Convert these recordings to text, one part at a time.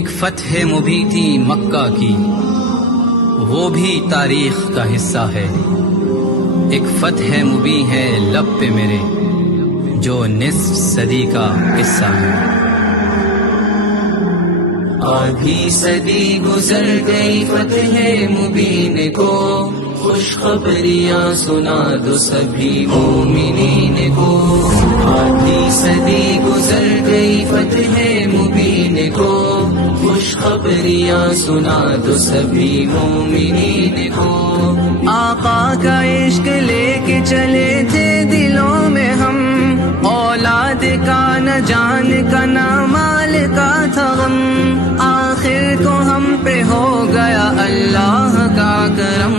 ایک فتح مبین تھی مکہ کی، وہ بھی تاریخ کا حصہ ہے۔ ایک فتح مبین ہے لب پہ میرے، جو نصف صدی کا قصہ ہے۔ آدھی صدی گزر گئی فتح مبین کو، خوشخبریاں سنا دو سبھی مومنین کو۔ آدھی صدی گزر گئی فتح مبین کو، خوشخبریاں سنا دو سبھی مومنین کو۔ آقا کا عشق لے کے چلے تھے دلوں میں ہم، اولاد کا نہ جان کا نہ مال کا تھا غم، آخر کو ہم پہ ہو گیا اللہ کا کرم۔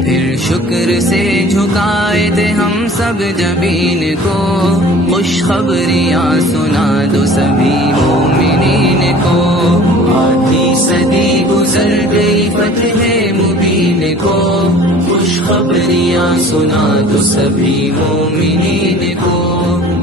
پھر شکر سے جھکائے تھے ہم سب جبین کو، خوشخبریاں سنا دو سبھی مومنین کو۔ آدھی صدی گزر گئی فتح مبین کو، خوشخبریاں سنا دو سبھی مومنین کو۔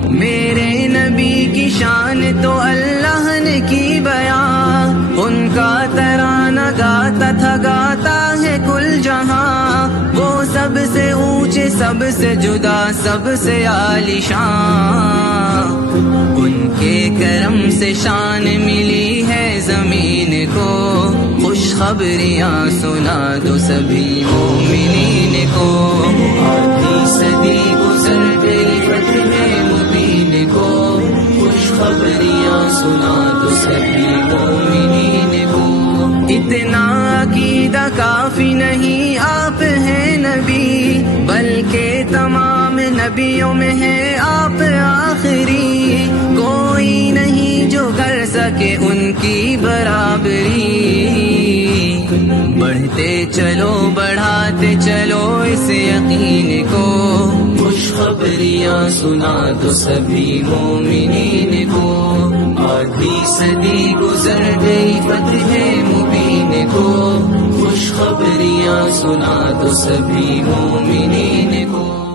میرے نبی کی شان تو اللہ نے کی بیان، ان کا ترانہ گاتا تھا گاتا ہے کل جہاں، وہ سب سے اونچے سب سے جدا سب سے عالی شان، ان کے کرم سے شان ملی ہے زمین کو، خوشخبریاں سنا دو سبھی مومنین کو۔ آدھی صدی گزر گئی فتح مبین کو، خوشخبریاں سنا دو سبھی مومنین کو۔ اتنا عقیدہ کافی نہیں آپ ہیں نبی، بلکہ تمام نبیوں میں ہے آپ آخری، کوئی نہیں جو کر سکے ان کی برابری۔ بڑھتے چلو بڑھاتے چلو اس یقین کو، خوشخبریاں سنا دو سبھی مومنین کو۔ آدھی صدی گزر گئی فتح مبین کو، خوشخبریاں سنا دو سبھی مومنین کو۔